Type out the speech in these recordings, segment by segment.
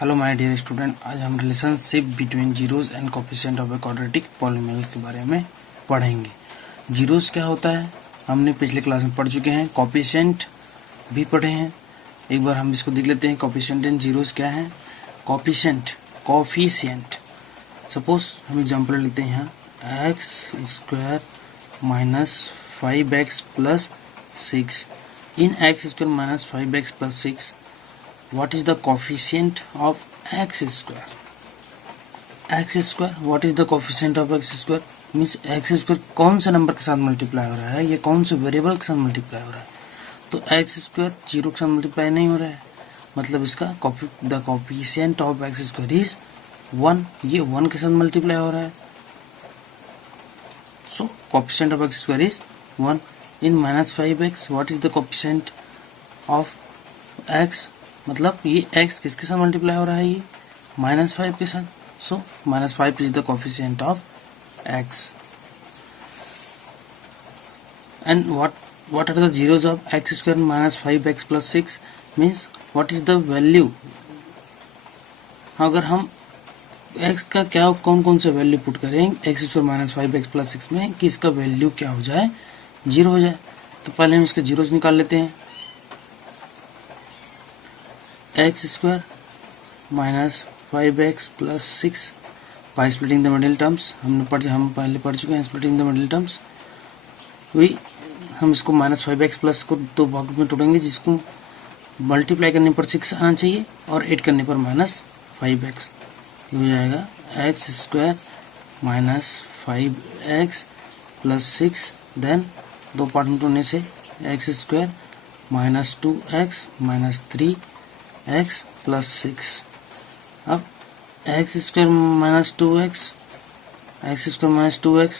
Hello my dear student, आज हम relationship between zeros and coefficient of a quadratic polynomial के बारे में पढ़ेंगे। जीरोस क्या होता है हमने पिछले क्लास में पढ़ चुके हैं, कोफिशिएंट भी पढ़े हैं। एक बार हम इसको देख लेते हैं, कोफिशिएंट एंड जीरोस क्या है। कोफिशिएंट सपोज हम एग्जाम्पल लेते हैं यहाँ x square minus 5x plus 6। In x square minus 5x plus 6 what is the coefficient of x square? x square what is the coefficient of x square means x square कौन से number के साथ multiply हो रहा है, ये कौन से वेरिएबल के साथ मल्टीप्लाई हो रहा है। तो x स्क्वायर जीरो के साथ मल्टीप्लाई नहीं हो रहा है, मतलब इसका the coefficient of x square is 1, ये 1 के साथ मल्टीप्लाई हो रहा है। So coefficient of x square is 1 in minus 5x what is the coefficient of x, मतलब ये x किसके साथ मल्टीप्लाई हो रहा है, ये -5 के साथ। So -5 is the coefficient of x and what are the zeros of x square minus 5x plus 6 means what is the value. अगर हम x का क्या कौन कौन से वैल्यू पुट करेंगे x square minus 5x plus 6 में कि इसका वैल्यू क्या हो जाए, 0 हो जाए। तो पहले हम इसके जीरोस निकाल लेते हैं। X square minus 5x plus 6 by splitting the middle terms, हम पहले पढ़ चुके हैं स्प्लिटिंग द मिडिल टर्म्स। वही हम इसको माइनस 5x प्लस को दो भाग में तोड़ेंगे, जिसको मल्टीप्लाई करने पर 6 आना चाहिए और ऐड करने पर माइनस 5x हो जाएगा। X square minus 5x plus 6 then दो पार्ट में तोड़ने से x square minus 2x minus 3x plus 6। अब x square minus 2x x square minus 2x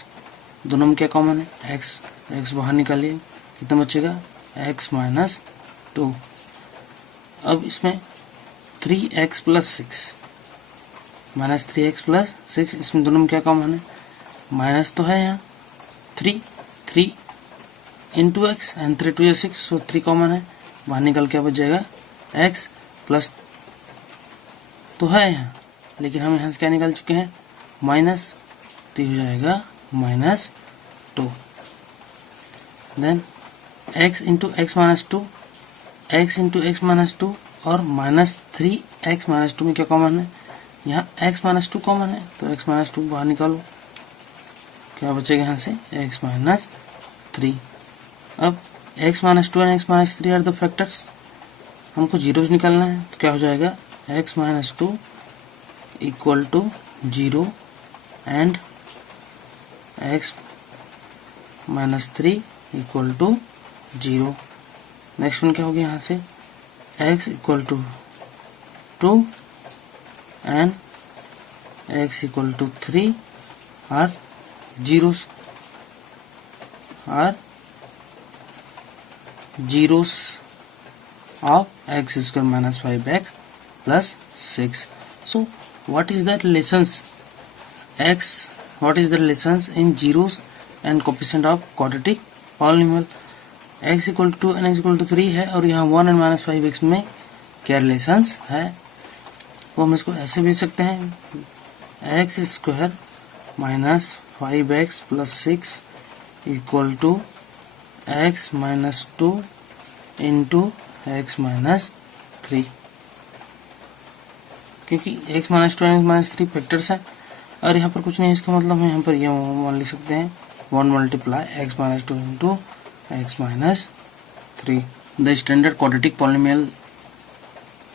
दोनों में क्या कॉमन है, x बाहर निकालिए, कितना बचेगा x माइनस 2। अब इसमें 3x plus 6 minus 3x plus 6, इसमें दोनों में क्या कॉमन है, माइनस तो है यहाँ 3 into x and 3 2 6, so 3 common है, बाहर निकल क्या बच जाएगा x प्लस तो है यहाँ, लेकिन हम यहाँ से क्या निकाल चुके हैं माइनस, तो हो जाएगा -2। Then x into x minus 2, x into x minus 2 और माइनस 3x माइनस 2 में क्या कॉमन है, यहाँ x माइनस 2 कॉमन है, तो x माइनस 2 बाहर निकालो, क्या बचेगा यहाँ से x माइनस 3। अब x minus 2 and x minus 3 are the factors, हमको जीरोस निकालना है, तो क्या हो जाएगा x minus 2 equal to 0 and x minus 3 equal to 0। Next one क्या हो गया यहाँ से, x equal to 2 and x equal to 3 are zeros of x square minus 5x plus 6. So what is the relations what is the relations in zeros and coefficient of quadratic polynomial। x equal to 2 and x equal to 3 है और यहाँ 1 and minus 5x में क्या relations है, वो हम इसको ऐसे भी सकते हैं x square minus 5x plus 6 equal to x minus 2 into x minus 3, क्योंकि x minus 2 and x minus 3 factors हैं और यहाँ पर कुछ नहीं, इसका मतलब हम यहाँ पर ये मान लिख सकते हैं 1 multiply x minus 2 into x minus 3। The standard quadratic polynomial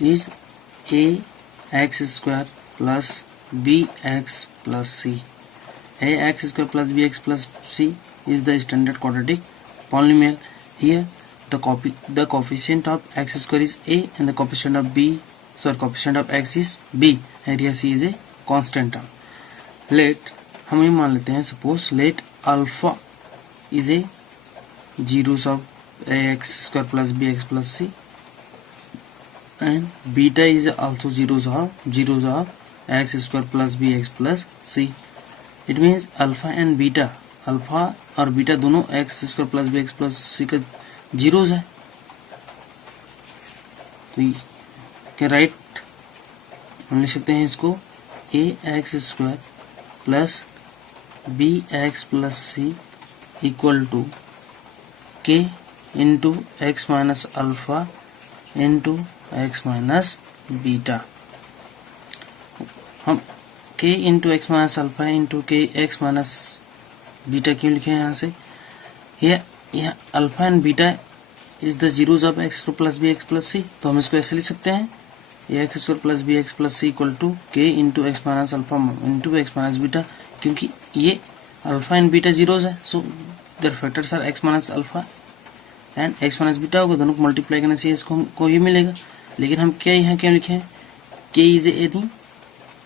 is ax square plus bx plus c। ax square plus bx plus c is the standard quadratic polynomial. Here the coefficient of x square is a and the coefficient of x is b and here c is a constant term. Let हम ये मान लेते हैं, suppose let alpha is a zeros of ax square plus bx plus c and beta is also zeros of x square plus bx plus c. It means alpha और beta दोनों x square plus b x plus c का zeros है, तो क्या right हम लिख सकते हैं इसको ax square plus bx plus c equal to k into x minus alpha into x minus beta. हम k into x minus alpha into k x minus beta क्यों लिखे हैं यहाँ से? यह alpha and beta is the zeros of x square plus b x plus c, तो हम इसको ऐसे लिख सकते हैं x square plus b x plus c equal to k into x minus alpha into x minus beta, क्योंकि ये alpha and beta zeros है, so their factors are x minus alpha and x minus beta होगा, दोनों को multiply करने से इसको हमको ये मिलेगा। लेकिन हम क्या यहाँ क्या लिखे हैं? के इज एनी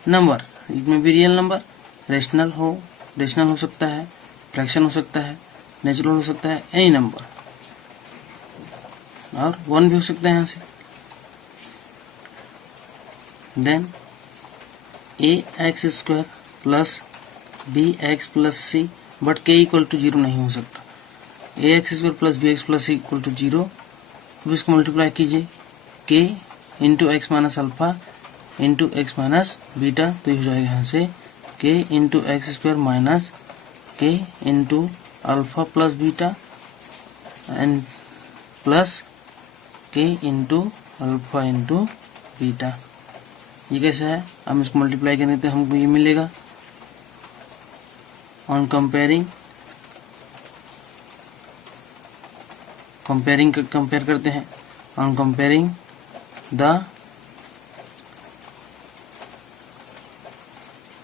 नंबर, इट में भी रियल नंबर, रेशनल हो सकता है, फ्रैक्शन हो सकता है, नेचुरल हो सकता है, एनी नंबर, और वन भी हो सकता है यहाँ से। Then a x square plus b x plus c, but k equal to zero नहीं हो सकता। A x square plus b x plus c equal to zero, अब इसको मल्टीप्लाई कीजिए k into x minus alpha into x minus beta, तो ये हो जाएगा यहाँ से k into x square minus k into alpha plus beta and plus k into alpha into beta. ये कैसा है? हम इसको मल्टीप्लाई करें तो हमको ये मिलेगा। ऑन कंपेयर करते हैं। On comparing the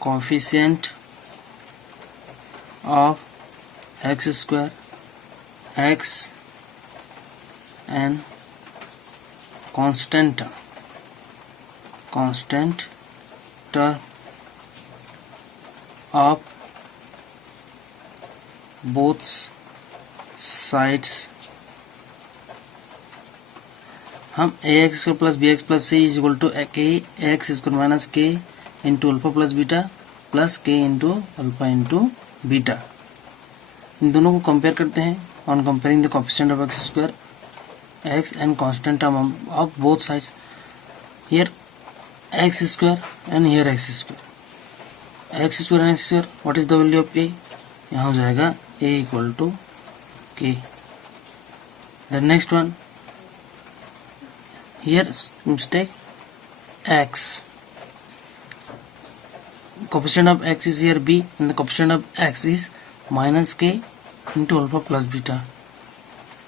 coefficient of x square x and constant term of both sides, हम a x square plus b x plus c is equal to k x square minus k into alpha plus beta plus k into alpha into beta, इन दोनों को compare करते हैं। On comparing the coefficient of x square x and constant term of both sides, here x square and here x square and x square, what is the value of a? यहाँ हो जाएगा a equal to k. The next one, here mistake, x, coefficient of x is here b and the coefficient of x is minus k into alpha plus beta,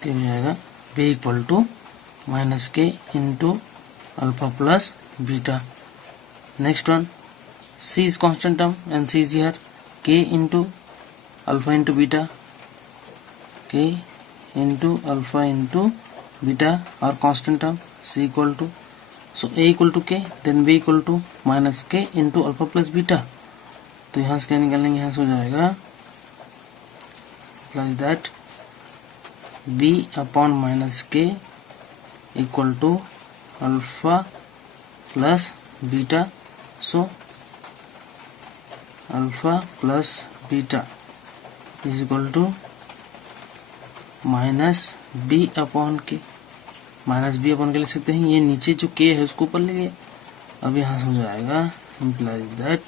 तो हो जाएगा b equal to minus k into alpha plus beta. Next one, c is constant term and c is here k into alpha into beta, k into alpha into beta or constant term, c equal to, so a equal to k, then b equal to minus k into alpha plus beta, तो यहाँ से क्या निकालेंगे? यहाँ से हो जाएगा like that b upon minus k equal to alpha plus beta, so alpha plus beta is equal to minus b upon k, minus b upon k लिख सकते हैं। ये नीचे जो k है उसको ऊपर ले गए, अब यहाँ से हो जाएगा implies that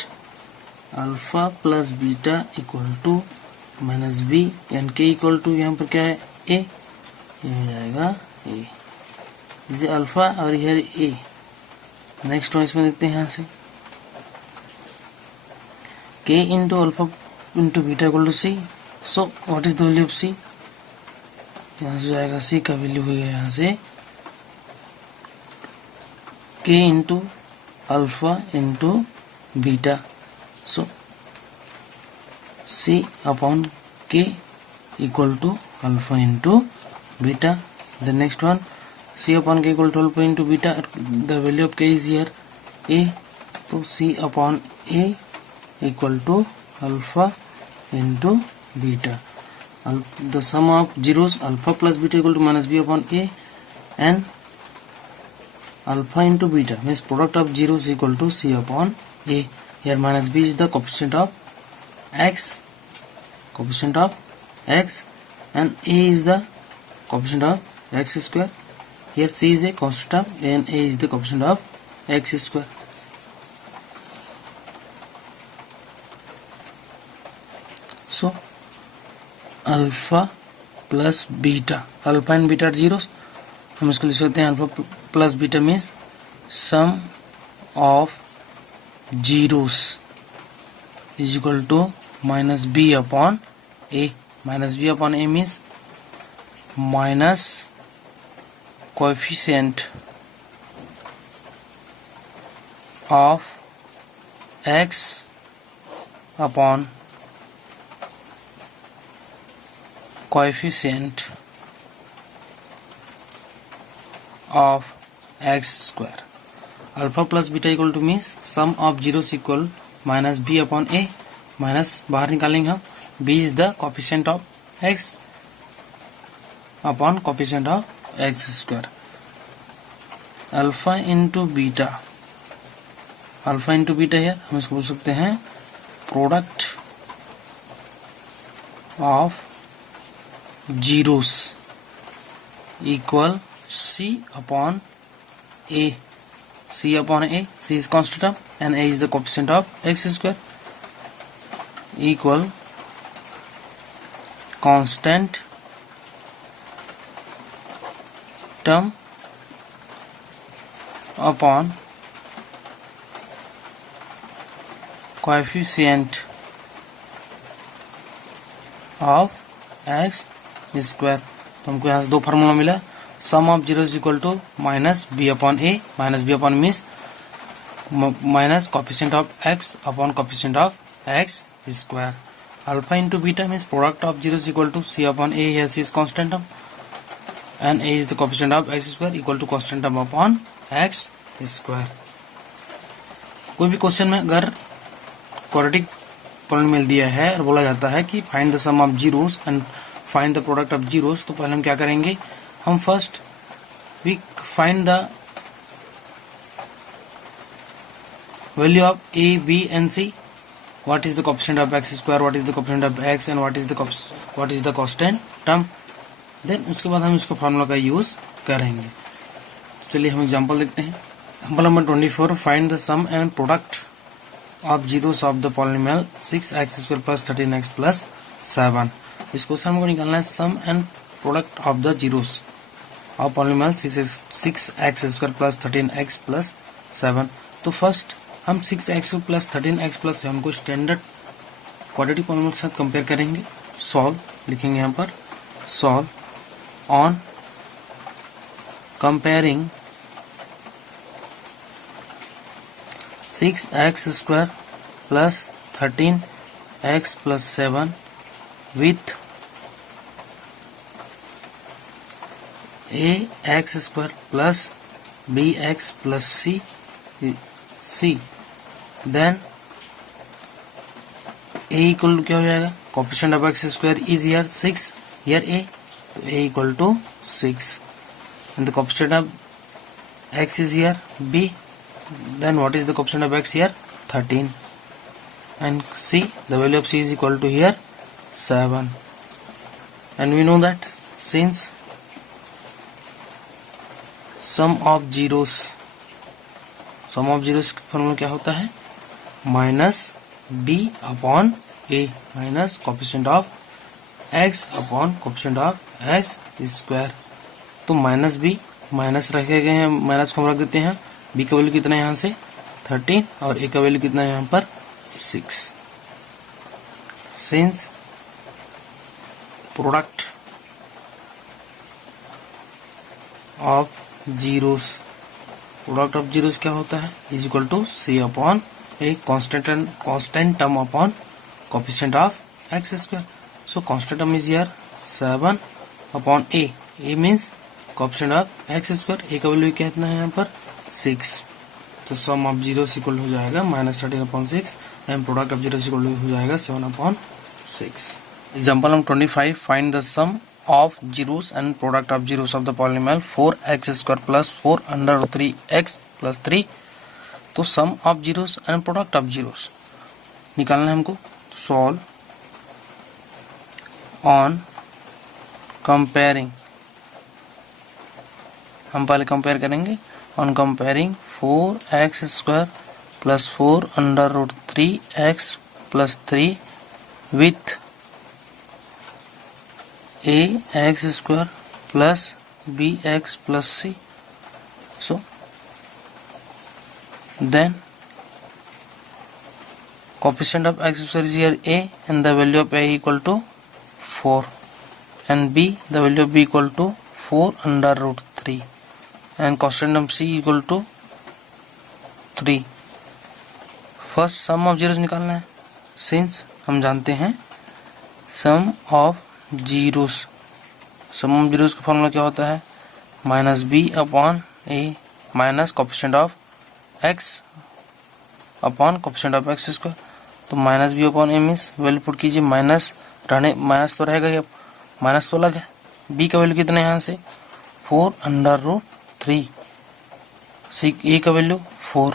alpha plus beta equal to minus b and k equal to यहाँ पर क्या है? a, ये हो जाएगा a, जैसे अल्फा और यह a। नेक्स्ट वन इसमें देखते हैं यहाँ से k into alpha into beta equal to c, so what is the value of c? यहाँ से जाएगा c का वैल्यू हो गया यहाँ से k into alpha into beta, so c upon k equal to alpha into beta. The next one, c upon k equal to alpha into beta, the value of k is here a, so c upon a equal to alpha into beta. The sum of zeros alpha plus beta equal to minus b upon a and alpha into beta means product of zeros equal to c upon a. Here minus b is the coefficient of x, and a is the coefficient of x square. Here c is a constant term and a is the coefficient of x square. So alpha plus beta, alpha and beta zeros, हम इसको लिख सकते हैं alpha plus beta means sum of zeros is equal to minus b upon a. Minus b upon a means minus coefficient of x upon coefficient of x square. Alpha plus beta equal to means sum of zeros equal minus b upon a, minus बाहर निकालेंगे हम, b is the coefficient of x upon coefficient of x square. Alpha into beta, alpha into beta है, हम इसको बोल सकते हैं product of zeros equal c upon a. c upon a, c is constant term and a is the coefficient of x square, equal constant term upon coefficient of x square. तो हमको यहाँ से दो फार्मूला मिला. Sum of zero is equal to minus b upon a, minus b upon means minus coefficient of x upon coefficient of x square. Alpha into beta means product of zero is equal to c upon a, here c is constant term and a is the coefficient of x square equal to constant term upon x square. कोई भी question में अगर quadratic polynomial दिया है और बोला जाता है कि find the sum of zeros and find the product of zeros, तो पहले हम क्या करेंगे, हम first we find the value of a, b and c. What is the coefficient of x square, what is the coefficient of x and what is the constant term. Then उसके बाद हम इसको फार्मूला का use करेंगे. चलिए हम example देखते हैं. Example number 24, find the sum and product of zeros of the polynomial 6x square plus 13x plus 7. इस क्वेश्चन हमको निकालना है sum and product of the zeros of polynomial 6x square plus 13x plus 7. तो first हम 6x plus 13x plus 7 को standard quadratic polynomial के साथ compare करेंगे. सॉल्व लिखेंगे यहाँ पर, solve on comparing 6x square plus 13x plus 7 with ax square plus bx plus c. Then a equal to क्या हो जाएगा, coefficient of x square is here 6, here a, तो a equal to 6 and the coefficient of x is here b. Then what is the coefficient of x here 13 and c, the value of c is equal to here 7. And we know that since sum of zeros का formula क्या होता है, minus b upon a minus coefficient of x upon coefficient of x square. तो minus b minus रखे गए हैं, minus को हम रख देते हैं. b का वैल्यू कितना है यहाँ से 13 और a का वैल्यू कितना है यहाँ पर 6. Since product of zeros, product of zeros क्या होता है, is equal to c upon a constant term upon coefficient of x square. So constant term is here 7 upon a means coefficient of x square. A का value कितना है यहाँ पर 6. तो सम of zeros equal हो जाएगा -13/6 and product of zeros equal हो जाएगा 7/6. Example number 25, find the sum of zeros and product of zeros of the polynomial 4x square plus 4 under 3x plus 3. तो sum of zeros and product of zeros निकालना है हमको. Solve on comparing, हम पहले compare करेंगे on comparing 4x square plus 4 under root 3x plus 3 with a x square plus b x plus c. So then coefficient of x square is here a, and the value of a equal to 4, and b, the value of b equal to 4 under root 3, and coefficient of c equal to 3. First sum of zeros निकालना है, since हम जानते हैं sum of zeros का formula क्या होता है, minus b upon a minus coefficient of x upon coefficient of x square. तो minus b upon a means value put कीजिए, माइनस तो रहेगा, ये माइनस तो अलग है. बी का वैल्यू कितना है यहाँ से 4 अंडर रूट 3, सी ए का वैल्यू 4,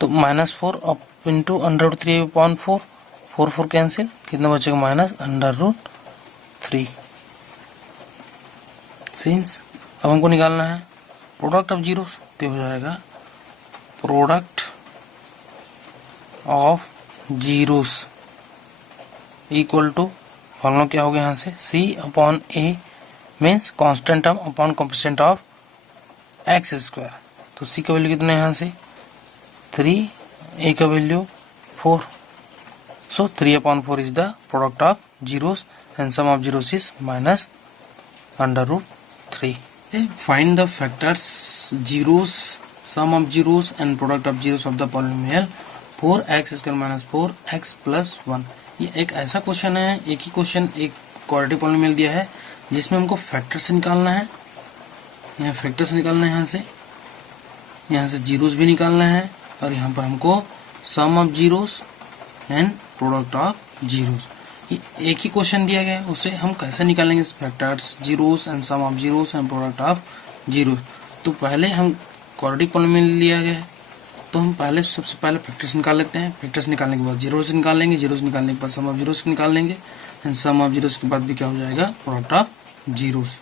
तो -4 up into under root 3 upon 4, 4 cancel, कितना बचेगा माइनस अंडर रूट 3. सिंस अब हमको निकालना है प्रोडक्ट ऑफ जीरो, तो हो जाएगा product of zeros equal to formula क्या हो गया यहाँ से c upon a means constant term upon coefficient of x square. तो c का वैल्यू कितना है यहाँ से 3, a का value 4, so 3 upon 4 is the product of zeros and sum of zeros is minus under root 3. Find the factors zeros, sum of zeros and product of zeros of the polynomial 4x square minus 4x plus 1. ये एक ऐसा question है, एक ही question एक quadratic polynomial दिया है जिसमें हमको फैक्टर से निकालना है. यहाँ फैक्टर से निकालना है, यहाँ से जीरोस भी निकालना है, और यहाँ पर हमको sum of zeros and product of zeros. एक ही क्वेश्चन दिया गया है, उसे हम कैसे निकालेंगे factors zeros and sum of zeros and product of zeros. तो पहले हम क्वाड्रेटिक पॉलिनोमियल लिया गया है, तो हम सबसे पहले फैक्टर्स निकाल लेते हैं. फैक्टर्स निकालने के बाद जीरोस निकालेंगे, जीरोस निकालने के बाद सम ऑफ जीरोस निकाल लेंगे, एंड सम ऑफ जीरोस के बाद भी क्या हो जाएगा प्रोडक्ट ऑफ जीरोस.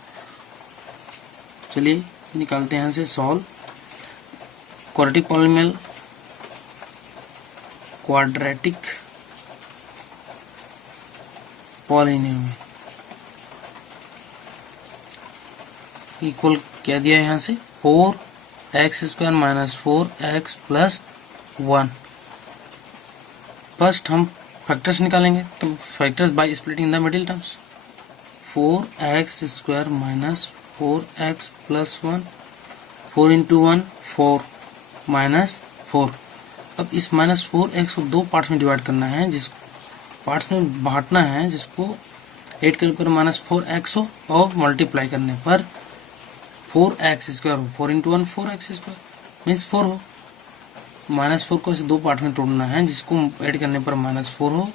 चलिए निकालते हैं यहाँ से solve quadratic polynomial. Quadratic polynomial equal क्या दिया है यहाँ से 4x square minus 4x plus 1. First हम फैक्टर्स निकालेंगे, तो factors by splitting the middle terms. 4x square minus 4x plus 1, 4 into 1 4 minus 4. अब इस -4x को दो पार्ट्स में डिवाइड करना है, जिस पार्ट्स में बांटना है, जिसको 8 करने पर -4x हो और मल्टीप्लाई करने पर 4x स्क्वायर हो. 4 इंटू 1 4x स्क्वायर मीन्स 4 हो. -4 को इसे दो पार्ट में तोड़ना है, जिसको ऐड करने पर -4 हो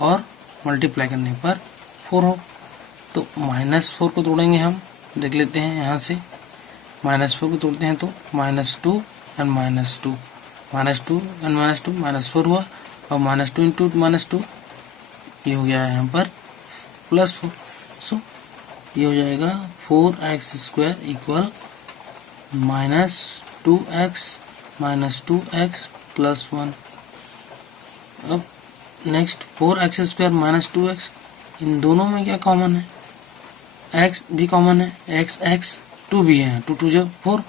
और मल्टीप्लाई करने पर 4 हो. तो -4 को तोड़ेंगे हम, देख लेते हैं यहाँ से. -4 को तोड़ते हैं तो -2 एंड -2, -2 एंड -2 -4 हुआ, और -2 इंटू -2 ये हो गया है यहाँ पर +4. सो ये हो जाएगा 4x square equal -2x plus 1. अब next 4x square minus 2x, इन दोनों में क्या कॉमन है, x भी कॉमन है, x 2 भी है, 2 2 जब 4.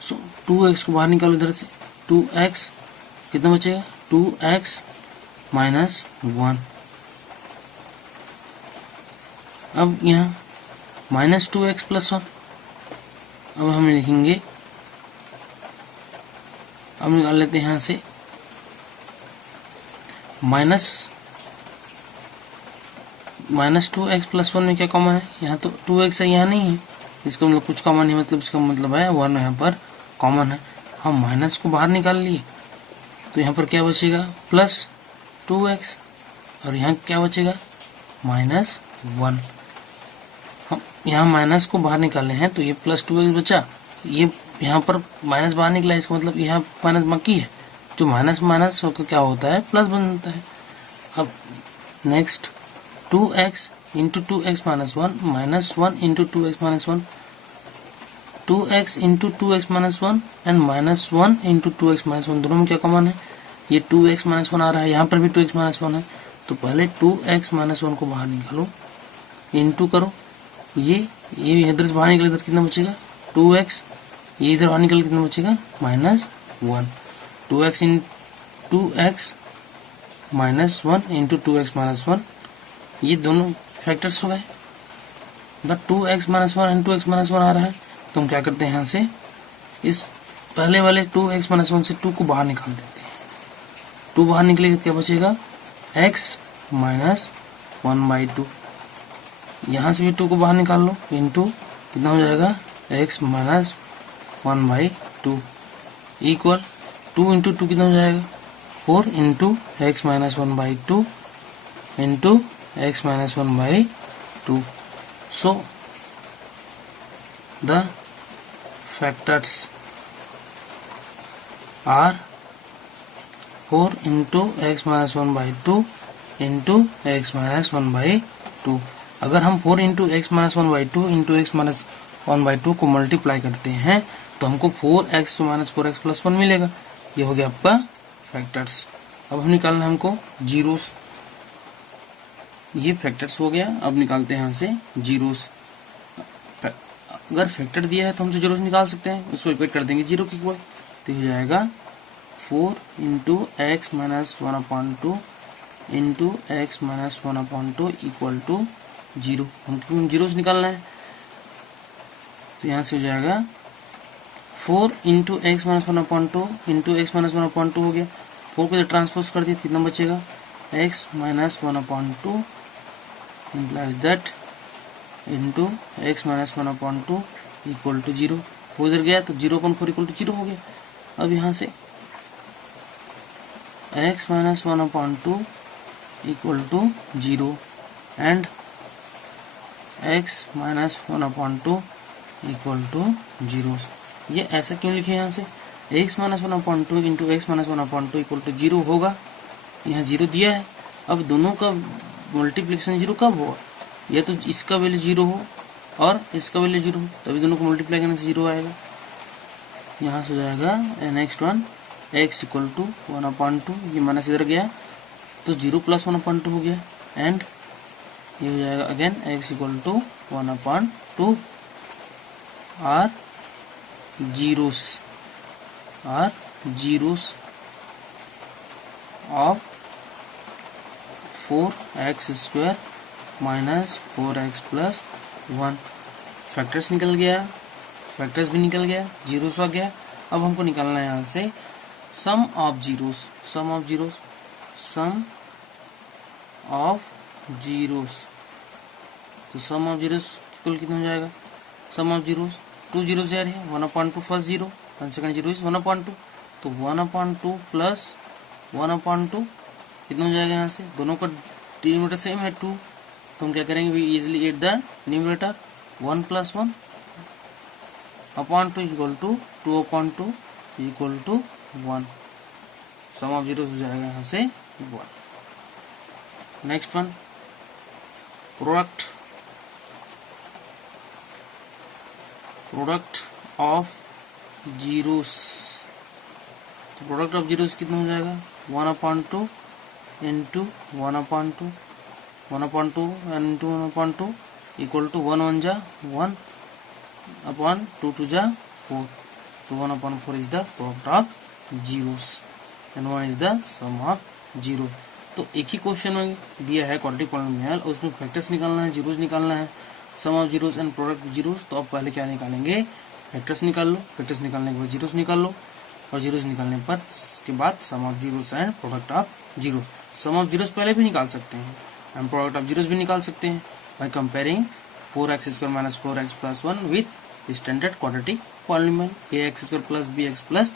सो 2x को बाहर निकालो इधर से, 2x कितना बचेगा 2x माइनस 1. अब यहाँ -2x प्लस 1, अब हम लिखेंगे, अब निकाल लेते हैं यहाँ से -2x प्लस 1 में क्या कॉमन है, यहाँ तो 2x है, यहाँ नहीं है, इसका मतलब कुछ कॉमन नहीं, मतलब इसका मतलब है 1 यहाँ पर कॉमन है. हम माइनस को बाहर निकाल लिए, तो यहाँ पर क्या बचेगा +2x, और यहाँ क्या बचेगा -1. हम यहाँ माइनस को बाहर निकाले हैं, तो ये +2x बचा, ये यहाँ पर माइनस बाहर निकला, इसका मतलब यहाँ माइनस बाकी है, जो माइनस होकर क्या होता है प्लस बनता है. अब next 2x into 2x minus 1 -1 into 2x minus 1, 2x into 2x minus 1 and -1 into 2x minus 1, दोनों में क्या कॉमन है, ये 2x माइनस 1 आ रहा है, यहाँ पर भी 2x माइनस 1 है. तो पहले 2x माइनस 1 को बाहर निकालो, इंटू करो, ये इधर से बाहर निकले, इधर कितना बचेगा 2x, ये इधर बाहर निकल कितना बचेगा -1, 2x इन 2x -1 इंटू 2x -1, ये दोनों फैक्टर्स हो गए। बट 2x -1 एंड 2x -1 आ रहा है, तो हम क्या करते हैं यहाँ से इस पहले वाले 2x -1 से 2 को बाहर निकाल देते हैं। 2 बाहर निकलेगा क्या बचेगा x -1/2, यहाँ से भी 2 को बाहर निकाल लो, इंटू कितना हो जाएगा x -1/2 इक्वल 2 इंटू 2 कितना हो जाएगा 4 into x -1/2 into x -1/2। So the factors are 4 into x -1/2 into x -1/2। अगर हम 4 into x -1/2 into x -1/2 को मल्टीप्लाई करते हैं तो हमको 4x - 4x + 1 मिलेगा। ये हो गया आपका फैक्टर्स। अब हम निकालना है हमको जीरोस, ये फैक्टर्स हो गया। अब निकालते हैं यहाँ से जीरोस। अगर फैक्टर दिया है तो हम तो जीरोस निकाल सकते हैं, उसको इक्वेट कर देंगे जीरो के इक्वल, तो हो जाएगा 4 into x -1/2 into x -1/2 equal to 0। हमको जीरोस निकालना है, तो यहाँ से हो जाएगा 4 इंटू x -1/2 इंटू x -1/2 हो गया। 4 को ट्रांसपोज कर दिया, कितना बचेगा x -1/2 implies that into x -1/2 equal to 0। वो इधर गया तो 0/4 इक्वल टू 0 हो गया। अब यहाँ से x -1/2 equal to 0 and x -1/2 equal to 0। ये ऐसा क्यों लिखे यहाँ से x -1/2 into x -1/2 equal to 0 होगा, यहाँ 0 दिया है। अब दोनों का मल्टीप्लिकेशन 0 कब होगा, या तो इसका वैल्यू 0 हो और इसका वैल्यू 0 हो, तभी दोनों को मल्टीप्लाई करने से 0 आएगा। यहाँ से हो जाएगा next one x equal to 1/2, ये माइनस इधर गया तो 0 + 1/2 हो गया एंड ये हो जाएगा again x equal to 1/2 are zeros of 4x² minus 4x + 1। Factors निकल गया, फैक्टर्स भी निकल गया, जीरोस आ गया। अब हमको निकालना है यहाँ से सम ऑफ जीरोस, तो सम ऑफ जीरोस इक्वल कितना हो जाएगा, सम ऑफ जीरोस 2 जीरो जा रही है 1/2 first zero and second zero is 1/2, तो 1/2 प्लस 1/2 कितना हो जाएगा, यहाँ से दोनों का डिनोमिनेटर सेम है 2, तो हम क्या करेंगे we easily add the numerator 1 + 1/2 equal to 2/2 equal to 1। Sum of zero हो जाएगा यहाँ से 1। Next one product of zeros, तो प्रोडक्ट ऑफ जीरोस कितना हो जाएगा 1/2 into 1/2 and into 1/2 equal to 1 1 जा 1 अपॉन 2 2 जा 4, तो 1/4 is the product of zeros and 1 is the sum of zero. तो एक ही क्वेश्चन में दिया है क्वाड्रेटिक पॉलिनोमियल, उसमें फैक्टर्स निकालना है, जीरोस निकालना है, sum of zeros and product zeros. तो अब पहले क्या निकालेंगे, फैक्टर्स निकाल लो, फैक्टर्स निकालने के बाद जीरोस निकाल लो और जीरोस निकालने पर के बाद sum of zeros and product of zero. Sum of zeros पहले भी निकाल सकते हैं एंड प्रोडक्ट ऑफ जीरोस भी निकाल सकते हैं by comparing 4x² - 4x + 1 with standard quadratic polynomial ax² + bx +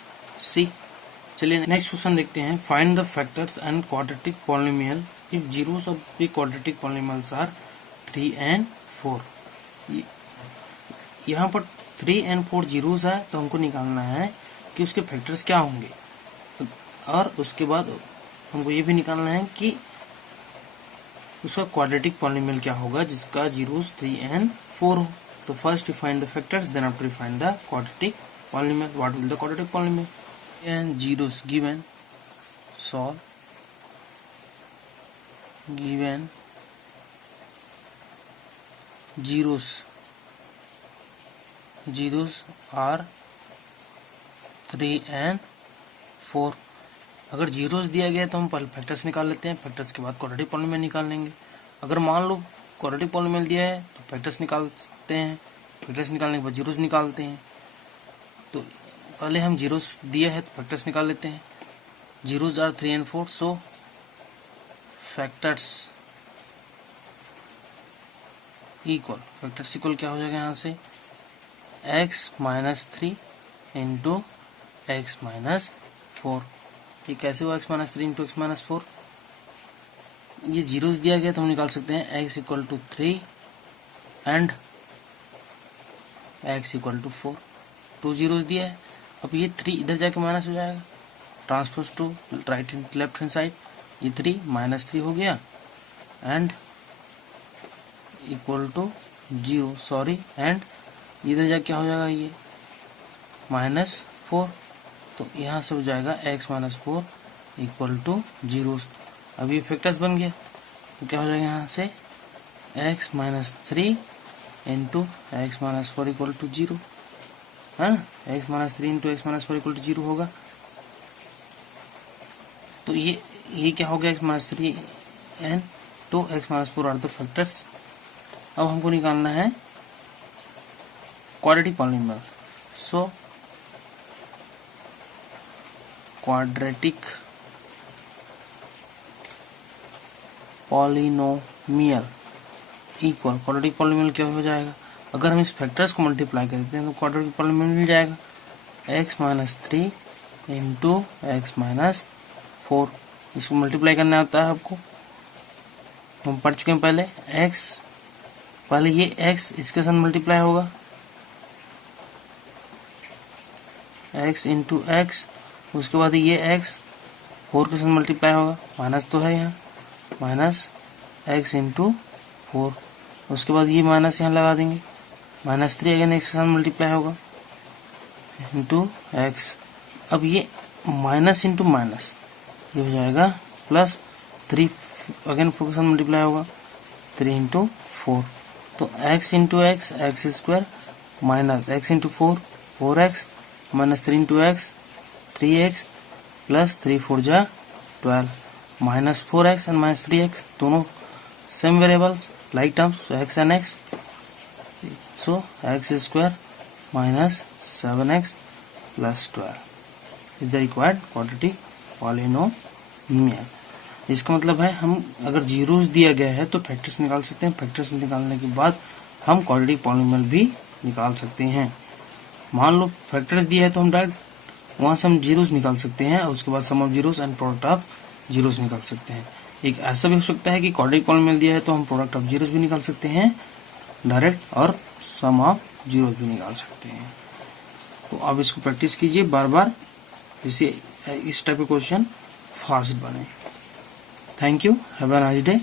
c। चलिए नेक्स्ट क्वेश्चन देखते हैं, find the factors and quadratic polynomial if zeros of the quadratic polynomials are 3 and 4। यहाँ पर 3 and 4 zeros है, तो हमको निकालना है कि उसके फैक्टर्स क्या होंगे, और उसके बाद हमको ये भी निकालना है कि उसका क्वाड्रेटिक पॉलिनोमियल क्या होगा जिसका जीरोस 3 and 4 हो। तो first you find the factors, then after you find the quadratic polynomial. What will the quadratic polynomial and zeros given, solve given zeros are 3 and 4। अगर जीरोस दिया गया तो हम पहले फैक्टर्स निकाल लेते हैं, फैक्टर्स के बाद क्वाड्रेटिक पॉलिनोमियल निकाल लेंगे। अगर मान लो क्वाड्रेटिक पॉलिनोमियल दिया है तो फैक्टर्स निकालते हैं, फैक्टर्स निकालने के बाद जीरोस निकालते हैं। तो पहले हम जीरोस दिया है तो फैक्टर्स निकाल लेते हैं। Zeros are 3 and 4, so factors equal क्या हो जाएगा यहाँ से, x minus 3 into x minus 4। ये कैसे हुआ x minus 3 into x minus 4, ये जीरोस दिया गया तो हम निकाल सकते हैं x equal to 3 and x equal to 4। 2 zeros दिया है, अब ये 3 इधर जाके माइनस हो जाएगा, transpose to right hand left hand side, ये 3 माइनस 3 हो गया and equal to 0, sorry, and इधर जाके क्या हो जाएगा, ये माइनस 4, तो यहाँ से हो जाएगा x माइनस 4 इक्वल टू 0। अब ये फैक्टर्स बन गया तो क्या हो जाएगा यहाँ से x minus 3 into x minus 4 equal to 0 है ना, x minus 3 into x minus 4 equal to 0 होगा। तो ये क्या हो गया, x minus 3 and two x minus 4 are the factors. अब हमको निकालना है quadratic polynomial, so quadratic polynomial equal, quadratic polynomial क्या हो जाएगा, अगर हम इस फैक्टर्स को मल्टीप्लाई करते हैं तो क्वाड्रेटिक पॉलिनोमियल मिल जाएगा x minus 3 into x minus 4। इसको मल्टीप्लाई करना होता है आपको, हम पढ़ चुके हैं पहले। x पहले ये x इसके साथ मल्टीप्लाई होगा, x इंटू एक्स, उसके बाद ये x 4 के साथ मल्टीप्लाई होगा, माइनस तो है यहाँ, माइनस x इंटू 4, उसके बाद ये माइनस यहाँ लगा देंगे, माइनस 3 अगेन x के साथ मल्टीप्लाई होगा इंटू x। अब ये माइनस इंटू माइनस ये हो जाएगा प्लस 3 अगेन 4 के साथ मल्टीप्लाई होगा 3 इंटू 4, तो x into x x square minus x into 4 4x minus 3 into x 3x plus 3 4 जा 12 minus 4x and minus 3x दोनों same variables like terms x and x, so x square minus 7x plus 12 is the required quadratic polynomial. इसका मतलब है हम अगर zeros दिया गया है तो फैक्टर्स निकाल सकते हैं, फैक्टर्स निकालने के बाद हम क्वाड्रेटिक पॉलिनोमियल भी निकाल सकते हैं। मान लो फैक्टर्स दिया है तो हम डायरेक्ट वहाँ से हम जीरोस निकाल सकते हैं और उसके बाद sum of zeros and product of zeros निकाल सकते हैं। एक ऐसा भी हो सकता है कि क्वाड्रेटिक पॉलिनोमियल दिया है तो हम प्रोडक्ट ऑफ जीरोस भी निकाल सकते हैं डायरेक्ट और सम ऑफ जीरोस भी निकाल सकते हैं। तो अब इसको प्रैक्टिस कीजिए बार बार, जिससे इस टाइप के क्वेश्चन फास्ट बने। Thank you, have a nice day.